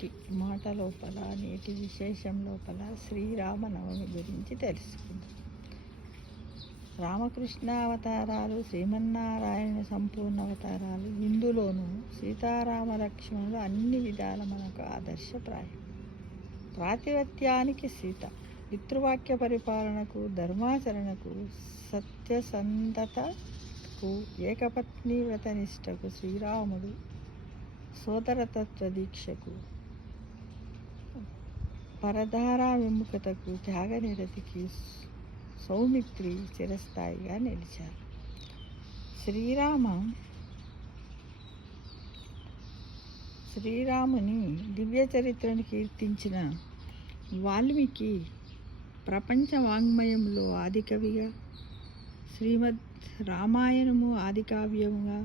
నేటి మాట లోపల, నేటి విశేషం లోపల శ్రీరామనవమి గురించి తెలుసుకుందాం. రామకృష్ణ అవతారాలు, శ్రీమన్నారాయణ సంపూర్ణ అవతారాలు. ఇందులోనూ సీతారామ లక్ష్మణులు అన్ని విధాల మనకు ఆదర్శప్రాయం. ప్రాతిపత్యానికి సీత, పితృవాక్య పరిపాలనకు, ధర్మాచరణకు, సత్యసంధతకు, ఏకపత్ని వ్రతనిష్టకు శ్రీరాముడు, సోదరతత్వ దీక్షకు, పరధారా విముఖతకు, త్యాగనిరతికి సౌమిత్రి చిరస్థాయిగా నిలిచారు. శ్రీరాముని దివ్య చరిత్రను కీర్తించిన వాల్మీకి ప్రపంచ వాంగ్మయంలో ఆదికవిగా, శ్రీమద్ రామాయణము ఆదికావ్యముగా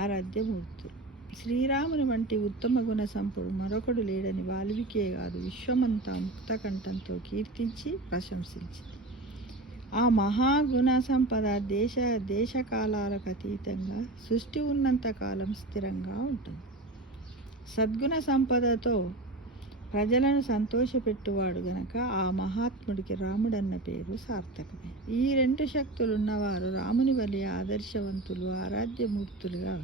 ఆరాధ్యమూర్తులు. శ్రీరాముని వంటి ఉత్తమ గుణ సంపడు మరొకడు లేడని వాల్మీకే కాదు, విశ్వమంతా ముక్తకంఠంతో కీర్తించి ప్రశంసించింది. ఆ మహాగుణ సంపద దేశకాలాలకు అతీతంగా సృష్టి ఉన్నంతకాలం స్థిరంగా ఉంటుంది. సద్గుణ సంపదతో ప్రజలను సంతోషపెట్టువాడు గనక ఆ మహాత్ముడికి రాముడన్న పేరు సార్థకమే. ఈ రెండు శక్తులున్నవారు రాముని వలె ఆదర్శవంతులు, ఆరాధ్యమూర్తులుగా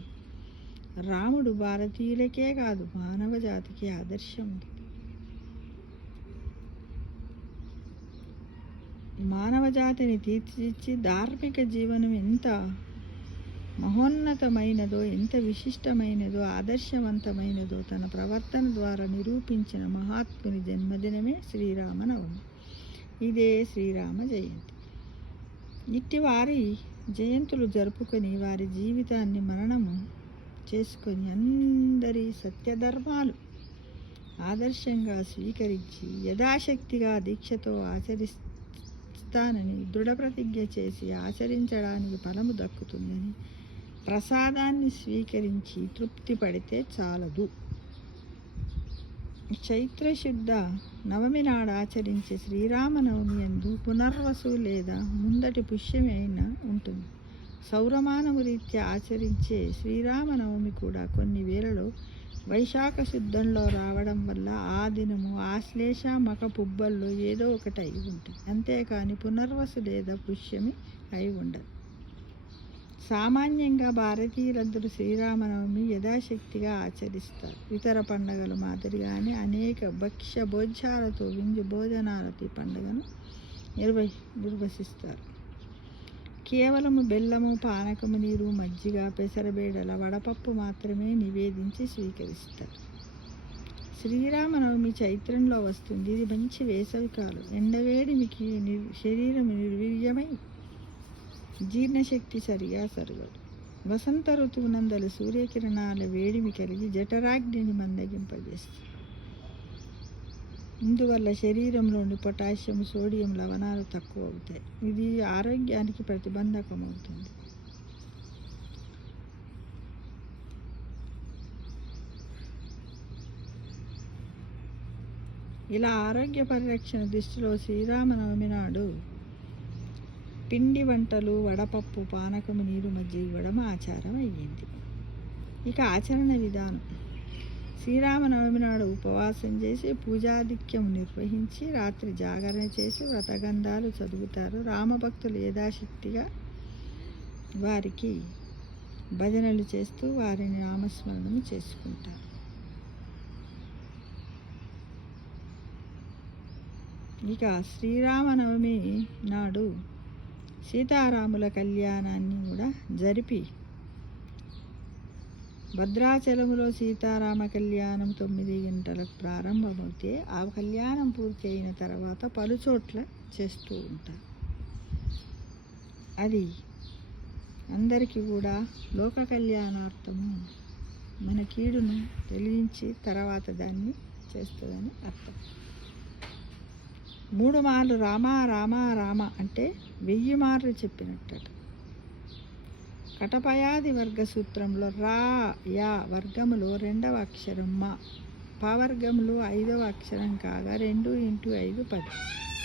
రాముడు భారతీయులకే కాదు మానవ జాతికి ఆదర్శం. మానవ జాతిని తీర్చిదిద్ది ధార్మిక జీవనం ఎంత మహోన్నతమైనదో, ఎంత విశిష్టమైనదో, ఆదర్శవంతమైనదో తన ప్రవర్తన ద్వారా నిరూపించిన మహాత్ముని జన్మదినమే శ్రీరామనవమి. ఇదే శ్రీరామ జయంతి. ఇట్టి వారి జయంతులు జరుపుకొని వారి జీవితాన్ని మననము చేసుకొని అందరి సత్యధర్మాలు ఆదర్శంగా స్వీకరించి యథాశక్తిగా దీక్షతో ఆచరిస్తానని దృఢప్రతిజ్ఞ చేసి ఆచరించడానికి ఫలము దక్కుతుందని ప్రసాదాన్ని స్వీకరించి తృప్తి పడితే చాలదు. చైత్రశుద్ధ నవమి నాడు ఆచరించే శ్రీరామనవమి యందు పునర్వసు లేదా ముందటి పుష్యమైనా ఉంటుంది. సౌరమానము రీత్యా ఆచరించే శ్రీరామనవమి కూడా కొన్ని వేళలో వైశాఖ శుద్ధంలో రావడం వల్ల ఆ దినము ఆశ్లేష మక పుబ్బల్లో ఏదో ఒకటి అయి ఉంటుంది. అంతేకాని పునర్వసు లేదా పుష్యమి అయి ఉండదు. సామాన్యంగా భారతీయులందరూ శ్రీరామనవమి యథాశక్తిగా ఆచరిస్తారు. ఇతర పండుగల మాదిరిగానే అనేక భక్ష్య భోజ్యాలతో విందు భోజనాలతో ఈ పండుగను నిర్వహిస్తారు. కేవలము బెల్లము, పానకము, నీరు, మజ్జిగ, పెసరబేడల, వడపప్పు మాత్రమే నివేదించి స్వీకరిస్తారు. శ్రీరామనవమి చైత్రంలో వస్తుంది. ఇది మంచి వేసవికాలం. ఎండవేడిమికి శరీరం నిర్వీర్యమై జీర్ణశక్తి సరిగా సరగదు. వసంత ఋతువునందలి సూర్యకిరణాల వేడిమి కలిగి జఠరాగ్నిని మందగింపజేస్తుంది. ఇందువల్ల శరీరంలోని పొటాషియం, సోడియం లవణాలు తక్కువ అవుతాయి. ఇది ఆరోగ్యానికి ప్రతిబంధకమవుతుంది. ఇలా ఆరోగ్య పరిరక్షణ దృష్టిలో శ్రీరామనవమి నాడు పిండి వంటలు, వడపప్పు, పానకము, నీరు, మజ్జిగ ఇవ్వడం ఆచారం అయ్యింది. ఇక ఆచరణ విధానం. శ్రీరామనవమి నాడు ఉపవాసం చేసి పూజాధిక్యం నిర్వహించి రాత్రి జాగరణ చేసి వ్రతగంధాలు చదువుతారు. రామభక్తులు యథాశక్తిగా వారికి భజనలు చేస్తూ వారిని నామస్మరణం చేసుకుంటారు. ఇక శ్రీరామనవమి నాడు సీతారాముల కళ్యాణాన్ని కూడా జరిపి భద్రాచలములో సీతారామ కళ్యాణం 9 గంటలకు ప్రారంభమవుతే ఆ కళ్యాణం పూర్తి అయిన తర్వాత పలుచోట్ల చేస్తూ ఉంటారు. అది అందరికీ కూడా లోక కళ్యాణార్థము మన కీడును తెలియించి తర్వాత దాన్ని చేస్తుందని అర్థం. 3 మార్లు రామ రామ రామ అంటే 1000 మార్లు చెప్పినట్టట. కటపయాది వర్గ సూత్రంలో రా యా వర్గములో 2వ అక్షరం మా, పవర్గములు 5వ అక్షరం కాగా 2 × 5 10.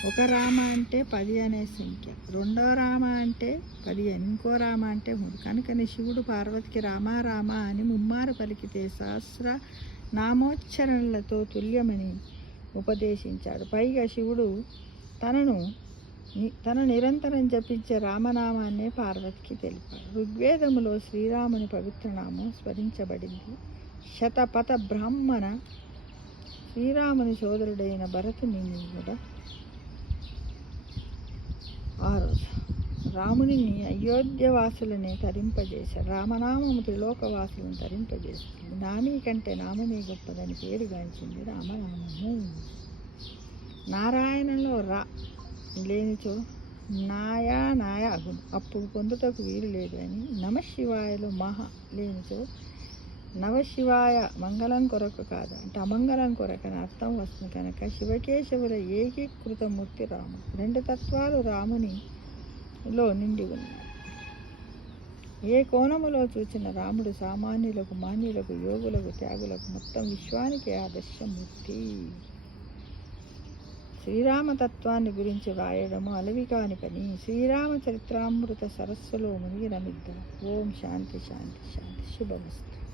ఒక రామ అంటే 10 అనే సంఖ్య, రెండవ రామ అంటే 15, ఇంకో రామ అంటే 3. కనుకనే శివుడు పార్వతికి రామ రామ అని ముమ్మారు పలికితే సహస్ర నామోచ్చరణలతో తుల్యమని ఉపదేశించాడు. పైగా శివుడు తను నిరంతరం జపించే రామనామాన్నే పార్వతికి తెలిపాడు. ఋగ్వేదములో శ్రీరాముని పవిత్రనామం స్మరించబడింది. శతపథ బ్రాహ్మణ శ్రీరాముని సోదరుడైన భరతుని కూడా ఆ రోజు రామునిని అయోధ్యవాసులనే తరింపజేశాడు. రామనామము త్రిలోకవాసులను తరింపజేస్తుంది. నామీ కంటే నామమే గొప్పదని పేరుగాంచింది రామనామము. నారాయణంలో రా లేనిచో నాయ అగును, అప్పుడు పొందుటకు వీలు లేదు అని. నమశివాయలో మహ లేనిచో నవశివాయ మంగళం కొరకు కాదు అంటే అమంగళం కొరకని అర్థం వస్తుంది కనుక శివకేశవుల ఏకీకృతమూర్తి రాముడు. రెండు తత్వాలు రామునిలో నిండి ఉన్నాయి. ఏ కోణములో చూచిన రాముడు సామాన్యులకు, మాన్యులకు, యోగులకు, త్యాగులకు, మొత్తం విశ్వానికి ఆదర్శమూర్తి. శ్రీరామతత్వాన్ని గురించి వ్రాయడము అలవి కాని పని. శ్రీరామ చరిత్రామృత సరస్సులో మునిగి రమిద్దాం. ఓం శాంతి శాంతి శాంతి. శుభమస్తు.